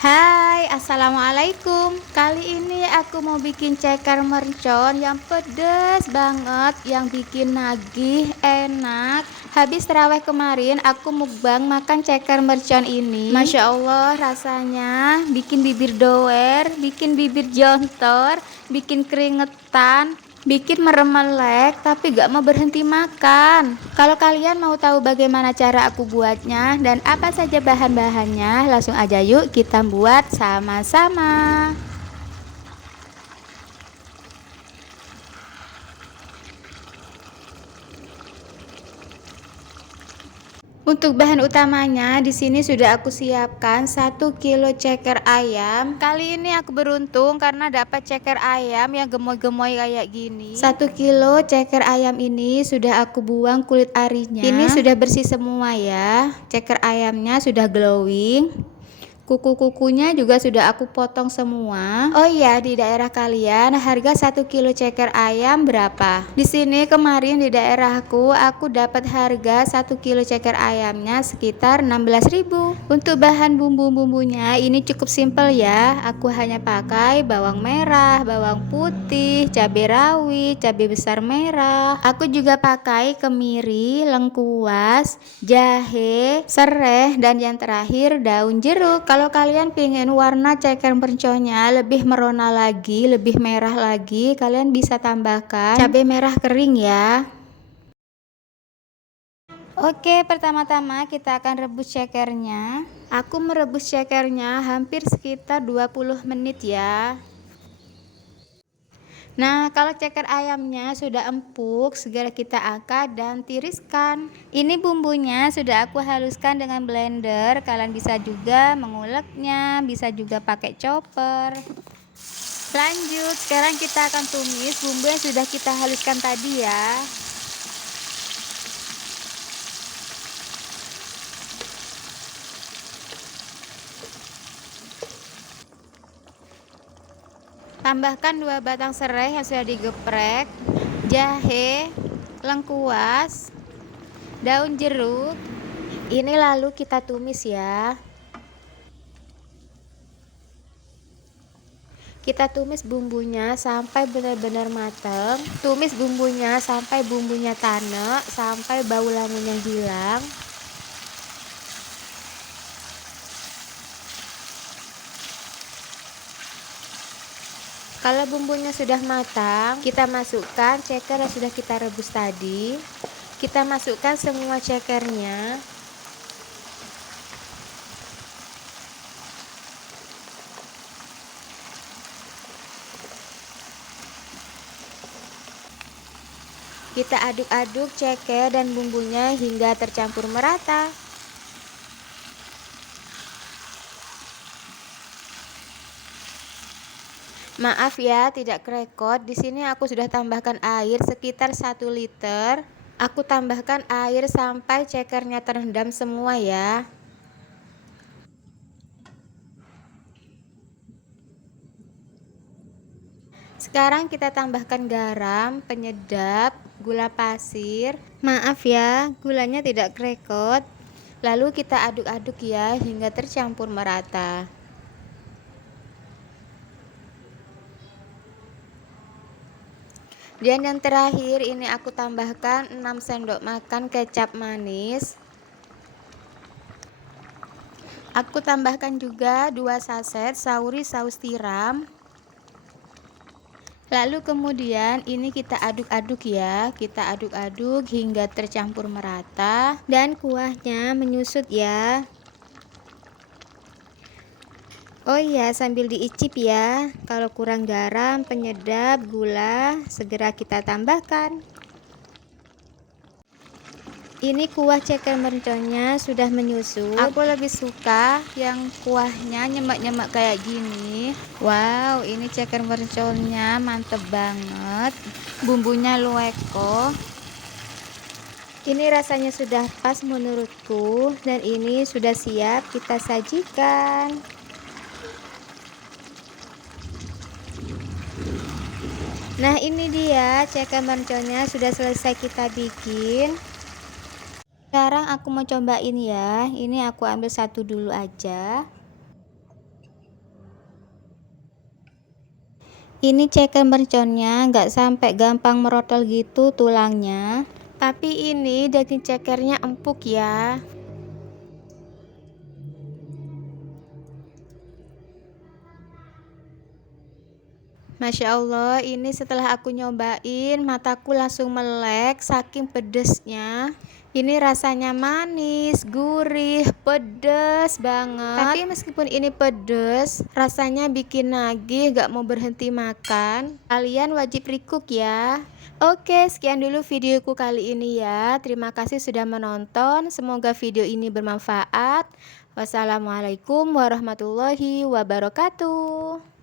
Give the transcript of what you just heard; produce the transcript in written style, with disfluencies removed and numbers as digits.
Hai, assalamualaikum. Kali ini aku mau bikin ceker mercon yang pedes banget, yang bikin nagih, enak. Habis terawih kemarin, aku mukbang makan ceker mercon ini. Masya Allah, rasanya bikin bibir doer, bikin bibir jontor, bikin keringetan, bikin merem melek, tapi gak mau berhenti makan. Kalau kalian mau tahu bagaimana cara aku buatnya dan apa saja bahan-bahannya, langsung aja yuk kita buat sama-sama. Untuk bahan utamanya di sini sudah aku siapkan 1 kilo ceker ayam. Kali ini aku beruntung karena dapat ceker ayam yang gemoy-gemoy kayak gini. 1 kilo ceker ayam ini sudah aku buang kulit arinya. Ini sudah bersih semua ya. Ceker ayamnya sudah glowing. Kuku-kukunya juga sudah aku potong semua. Oh iya, di daerah kalian harga 1 kilo ceker ayam berapa? Di sini kemarin di daerahku aku dapat harga 1 kilo ceker ayamnya sekitar 16.000. Untuk bahan bumbu-bumbunya ini cukup simpel ya. Aku hanya pakai bawang merah, bawang putih, cabai rawit, cabai besar merah. Aku juga pakai kemiri, lengkuas, jahe, serai, dan yang terakhir daun jeruk. Kalau kalian pengen warna ceker merconnya lebih merona lagi, lebih merah lagi, kalian bisa tambahkan cabai merah kering ya. Oke, pertama-tama kita akan rebus cekernya. Aku merebus cekernya hampir sekitar 20 menit ya. Nah, kalau ceker ayamnya sudah empuk, segera kita angkat dan tiriskan. Ini bumbunya sudah aku haluskan dengan blender. Kalian bisa juga menguleknya, bisa juga pakai chopper. Lanjut, sekarang kita akan tumis bumbu yang sudah kita haluskan tadi ya. Tambahkan 2 batang serai yang sudah digeprek, jahe, lengkuas, daun jeruk. Ini lalu kita tumis ya. Kita tumis bumbunya sampai benar-benar matang. Tumis bumbunya sampai bumbunya tanek, sampai bau wanginya hilang. Kalau bumbunya sudah matang, kita masukkan ceker yang sudah kita rebus tadi. Kita masukkan semua cekernya. Kita aduk-aduk ceker dan bumbunya hingga tercampur merata. Maaf ya, tidak kerekod. Di sini aku sudah tambahkan air sekitar 1 liter. Aku tambahkan air sampai cekernya terendam semua ya. Sekarang kita tambahkan garam, penyedap, gula pasir. Maaf ya, gulanya tidak kerekot. Lalu kita aduk-aduk ya hingga tercampur merata. Dan yang terakhir ini aku tambahkan 6 sendok makan kecap manis. Aku tambahkan juga 2 saset sauri saus tiram. Lalu kemudian ini kita aduk-aduk ya. Kita aduk-aduk hingga tercampur merata dan kuahnya menyusut ya. Oh iya, sambil diicip ya. Kalau kurang garam, penyedap, gula, segera kita tambahkan. Ini kuah ceker merconnya sudah menyusut. Aku lebih suka yang kuahnya nyemek-nyemek kayak gini. Wow, ini ceker merconnya mantep banget. Bumbunya luweko. Ini rasanya sudah pas menurutku dan ini sudah siap kita sajikan. Nah, ini dia ceker merconnya sudah selesai kita bikin. Sekarang aku mau cobain ya. Ini aku ambil satu dulu aja. Ini ceker merconnya nggak sampai gampang merotol gitu tulangnya, tapi ini daging cekernya empuk ya. Masya Allah, ini setelah aku nyobain, mataku langsung melek saking pedesnya. Ini rasanya manis, gurih, pedes banget. Tapi meskipun ini pedes, rasanya bikin nagih, gak mau berhenti makan. Kalian wajib recook ya. Oke, sekian dulu videoku kali ini ya. Terima kasih sudah menonton. Semoga video ini bermanfaat. Wassalamualaikum warahmatullahi wabarakatuh.